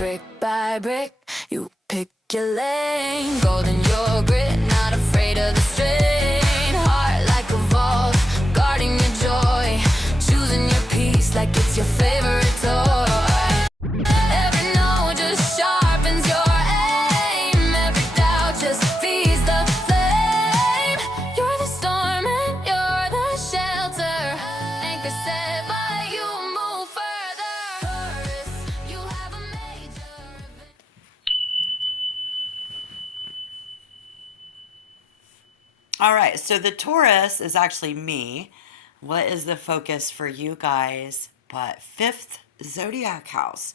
brick by brick, you pick your lane. Golden yogurt, not afraid of the strain. Heart like a vault, guarding your joy. Choosing your peace like it's your favorite toy. Every no just sharpens your aim. Every doubt just feeds the flame. You're the storm and you're the shelter. Anchor set by you, move further. Taurus, you have a major event. All right, so the Taurus is actually me. What is the focus for you guys? But fifth zodiac house.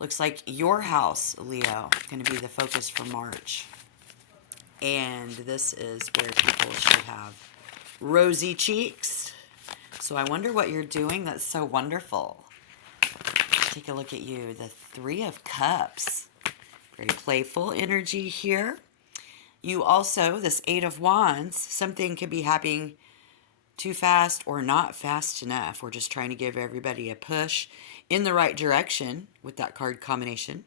Looks like your house, Leo, is going to be the focus for March. And this is where people should have rosy cheeks. So I wonder what you're doing that's so wonderful. Take a look at you. The Three of Cups. Very playful energy here. You also, this Eight of Wands, something could be happening too fast or not fast enough. We're just trying to give everybody a push in the right direction with that card combination.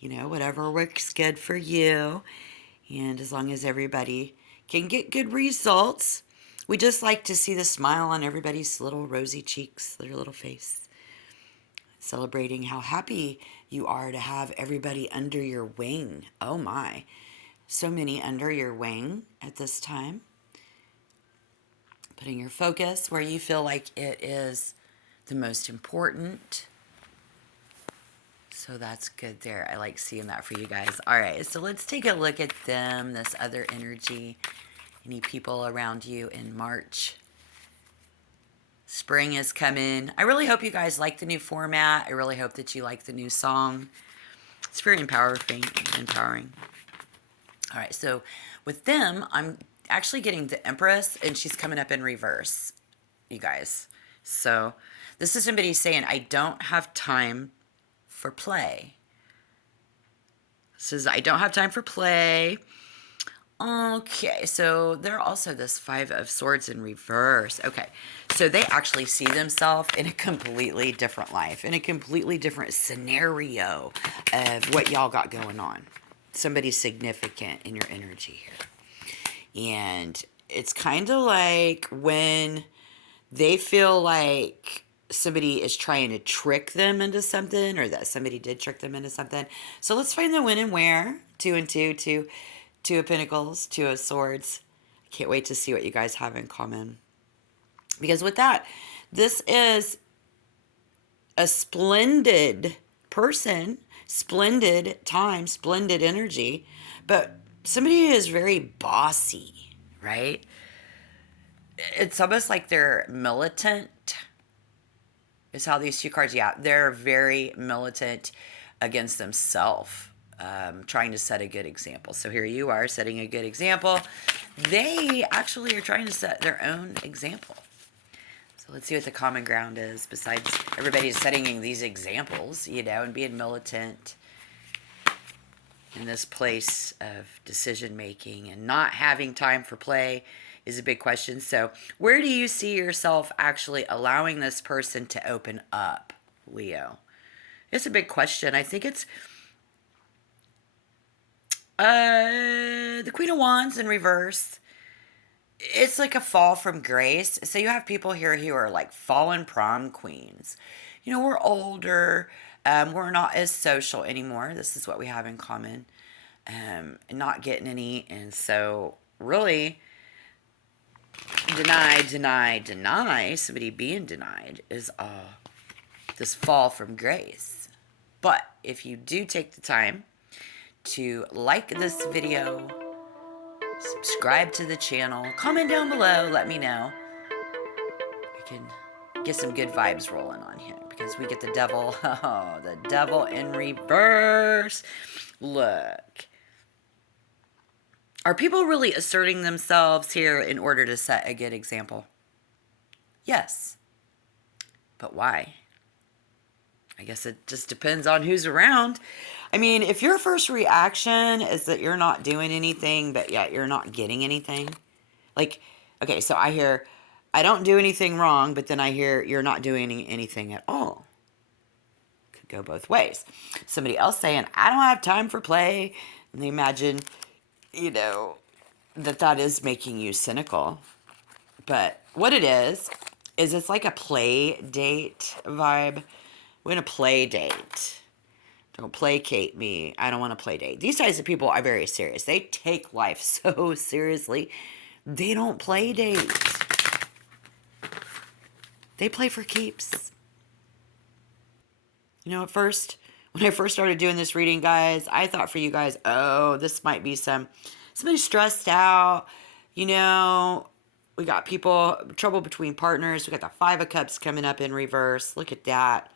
You know, whatever works good for you. And as long as everybody can get good results, we just like to see the smile on everybody's little rosy cheeks, their little face. Celebrating how happy you are to have everybody under your wing. Oh my. So many under your wing at this time. Putting your focus where you feel like it is the most important. So that's good there. I like seeing that for you guys. All right, so let's take a look at them, this other energy. Any people around you in March? Spring is coming. I really hope you guys like the new format. I really hope that you like the new song. It's very empowering. All right, so with them, I'm actually getting the Empress, and she's coming up in reverse, you guys. So this is somebody saying, I don't have time for play. This is, I don't have time for play. Okay, so they're also this Five of Swords in reverse. Okay, so they actually see themselves in a completely different life, in a completely different scenario of what y'all got going on. Somebody significant in your energy here. And it's kind of like when they feel like somebody is trying to trick them into something, or that somebody did trick them into something. So let's find the when and where. 2 and 2, 2 of Pentacles, 2 of Swords. Can't wait to see what you guys have in common. Because with that, this is a splendid person, splendid time, splendid energy, but somebody who is very bossy, right? It's almost like they're militant, is how these two cards, yeah, they're very militant against themselves, trying to set a good example. So here you are setting a good example. They actually are trying to set their own example. So let's see what the common ground is besides everybody setting these examples, you know, and being militant in this place of decision making and not having time for play is a big question. So where do you see yourself actually allowing this person to open up, Leo? It's a big question. I think it's the Queen of Wands in reverse. It's like a fall from grace. So you have people here who are like fallen prom queens. You know, we're older. We're not as social anymore. This is what we have in common. Not getting any. And so really deny. Somebody being denied is this fall from grace. But if you do take the time to like this video, subscribe to the channel, comment down below, let me know. We can get some good vibes rolling on here because we get the devil, the devil in reverse. Look. Are people really asserting themselves here in order to set a good example? Yes. But why? I guess it just depends on who's around. I mean, if your first reaction is that you're not doing anything, but yet you're not getting anything. Like, okay, so I hear, I don't do anything wrong, but then I hear you're not doing anything at all. go both ways. Somebody else saying, I don't have time for play. And they imagine, you know, that is making you cynical. But what it is it's like a play date vibe. We're going to play date. Don't placate me. I don't want to play date. These types of people are very serious. They take life so seriously. They don't play date. They play for keeps. You know, when I first started doing this reading, guys, I thought for you guys, oh, this might be somebody stressed out. You know, we got trouble between partners. We got the Five of Cups coming up in reverse. Look at that.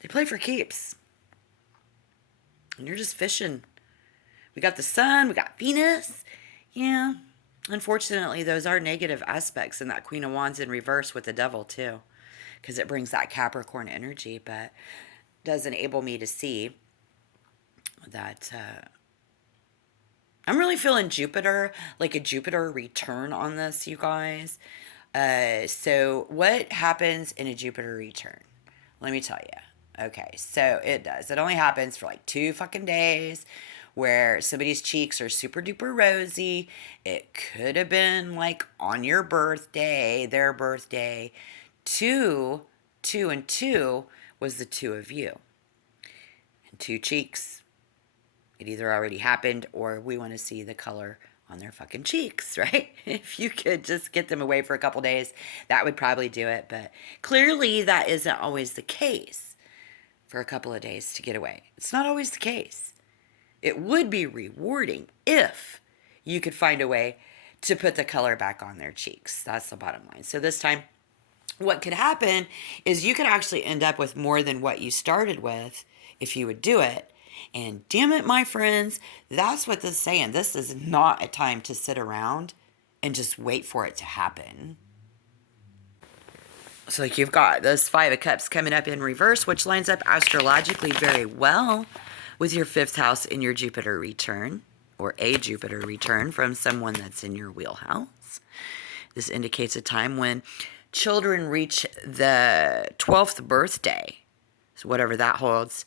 They play for keeps. And you're just fishing. We got the sun. We got Venus. Yeah. Unfortunately, those are negative aspects in that Queen of Wands in reverse with the Devil, too. Because it brings that Capricorn energy, but does enable me to see that I'm really feeling Jupiter, like a Jupiter return on this, you guys. So what happens in a Jupiter return? Let me tell you. Okay, so it does. It only happens for like 2 fucking days where somebody's cheeks are super duper rosy. It could have been like on your birthday, their birthday. 2 and 2 was the 2 of you. And 2 cheeks. It either already happened or we want to see the color on their fucking cheeks, right? If you could just get them away for a couple days, that would probably do it. But clearly that isn't always the case for a couple of days to get away. It's not always the case. It would be rewarding if you could find a way to put the color back on their cheeks. That's the bottom line. So this time, what could happen is you could actually end up with more than what you started with if you would do it. And damn it, my friends, that's what this is saying. This is not a time to sit around and just wait for it to happen. So like you've got those Five of Cups coming up in reverse, which lines up astrologically very well with your 5th house in your Jupiter return, or a Jupiter return from someone that's in your wheelhouse. This indicates a time when children reach the 12th birthday, so whatever that holds.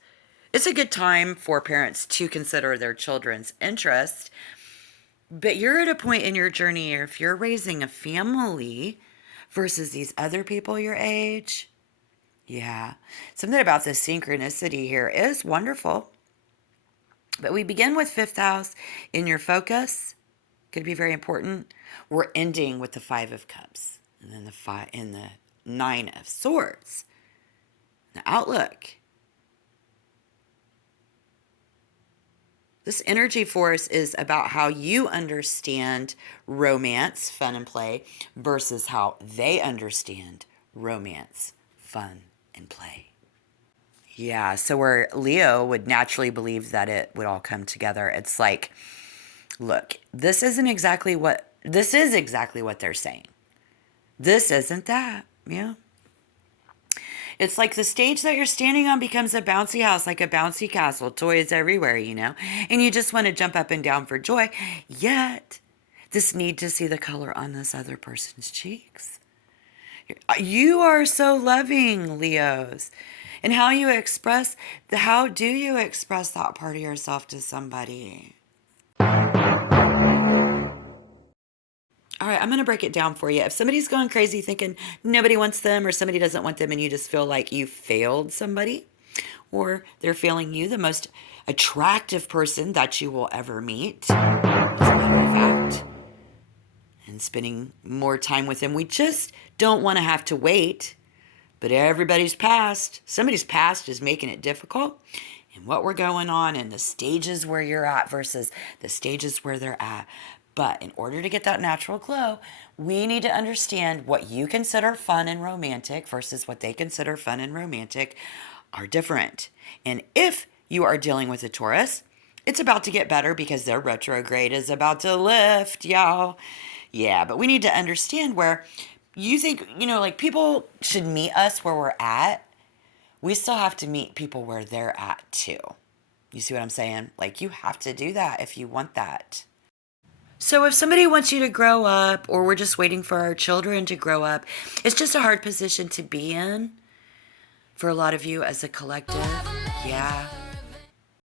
It's a good time for parents to consider their children's interest, but you're at a point in your journey, if you're raising a family versus these other people your age, yeah, something about this synchronicity here is wonderful. But we begin with 5th house in your focus. Could be very important. We're ending with the 5 of Cups. And then the 9 of Swords. The outlook. This energy force is about how you understand romance, fun, and play versus how they understand romance, fun, and play. Yeah, so where Leo would naturally believe that it would all come together, it's like, look, this is exactly what they're saying. This isn't that, yeah. It's like the stage that you're standing on becomes a bouncy house, like a bouncy castle, toys everywhere, you know, and you just want to jump up and down for joy, yet this need to see the color on this other person's cheeks. You are so loving, Leos. And how do you express that part of yourself to somebody? All right, I'm going to break it down for you. If somebody's going crazy thinking nobody wants them or somebody doesn't want them and you just feel like you failed somebody, or they're feeling you the most attractive person that you will ever meet, as a matter of fact, and spending more time with them, we just don't want to have to wait. But somebody's past is making it difficult. And what we're going on and the stages where you're at versus the stages where they're at. But in order to get that natural glow, we need to understand what you consider fun and romantic versus what they consider fun and romantic are different. And if you are dealing with a Taurus, it's about to get better because their retrograde is about to lift, y'all. Yeah, but we need to understand where you think, like people should meet us where we're at. We still have to meet people where they're at too. You see what I'm saying? Like you have to do that if you want that. So if somebody wants you to grow up, or we're just waiting for our children to grow up, it's just a hard position to be in for a lot of you as a collective. Yeah.